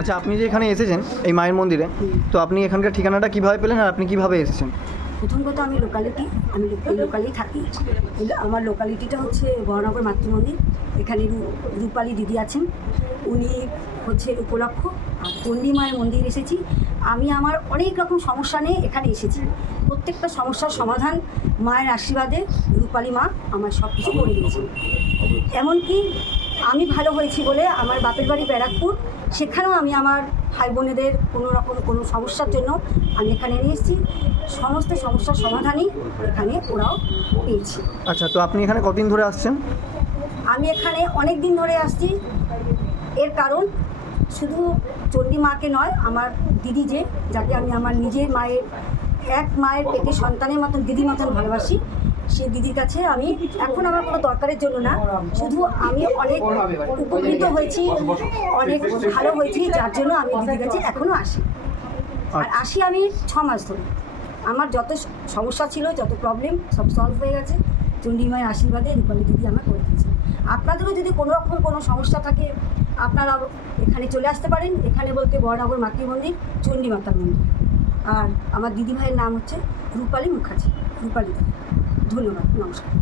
আচ্ছা, আপনি যে এখানে এসেছেন এই মায়ের মন্দিরে, তো আপনি এখানকার ঠিকানাটা কিভাবে পেলেন আর আপনি কিভাবে এসেছেন? প্রথম কথা আমি এই লোকালেই থাকি। আমার লোকালিটিটা হচ্ছে বহনগর মাতৃমন্দির। এখানে রূপালী দিদি আছেন, উনি হচ্ছে উপলক্ষ। আর চণ্ডী মায়ের মন্দির এসেছি। আমি আমার অনেক রকম সমস্যা নিয়ে এখানে এসেছি। প্রত্যেকটা সমস্যার সমাধান মায়ের আশীর্বাদে রূপালী মা আমার সব কিছু করে দিয়েছেন। এমনকি আমি ভালো হয়েছি বলে আমার বাপের বাড়ি ব্যারাকপুর, সেখানেও আমি আমার ভাই বোনেদের কোনো সমস্যার জন্য আমি এখানে নিয়ে এসেছি। সমস্ত সমস্যার সমাধানই এখানে ওরাও পেয়েছি। আচ্ছা, তো আপনি এখানে কতদিন ধরে আসছেন? আমি এখানে অনেক দিন ধরে আসছি। এর কারণ শুধু চণ্ডী মাকে নয়, আমার দিদি যাকে আমি আমার নিজের মায়ের পেটে সন্তানের মতন দিদির মতন ভালোবাসি, সেই দিদির কাছে আমি এখন আমার কোনো দরকারের জন্য না, শুধু আমি অনেক উপকৃত হয়েছি, অনেক ভালো হয়েছি, যার জন্য আমি দিদির কাছে এখনও আসি। আর আসি আমি 6 মাস ধরে। আমার যত সমস্যা ছিল, যত প্রবলেম, সব সলভ হয়ে গেছে চণ্ডী মায়ের আশীর্বাদে। রূপালী দিদি আমার করে দিয়েছে। আপনাদেরও যদি কোনো রকম কোনো সমস্যা থাকে, আপনারা এখানে চলে আসতে পারেন। এখানে বলতে বহনগর মাতৃমন্দির, চণ্ডী মাতার মন্দির। আর আমার দিদি ভাইয়ের নাম হচ্ছে রূপালী মুখার্জি, রূপালী দিদি। ধন্যবাদ, নমস্কার।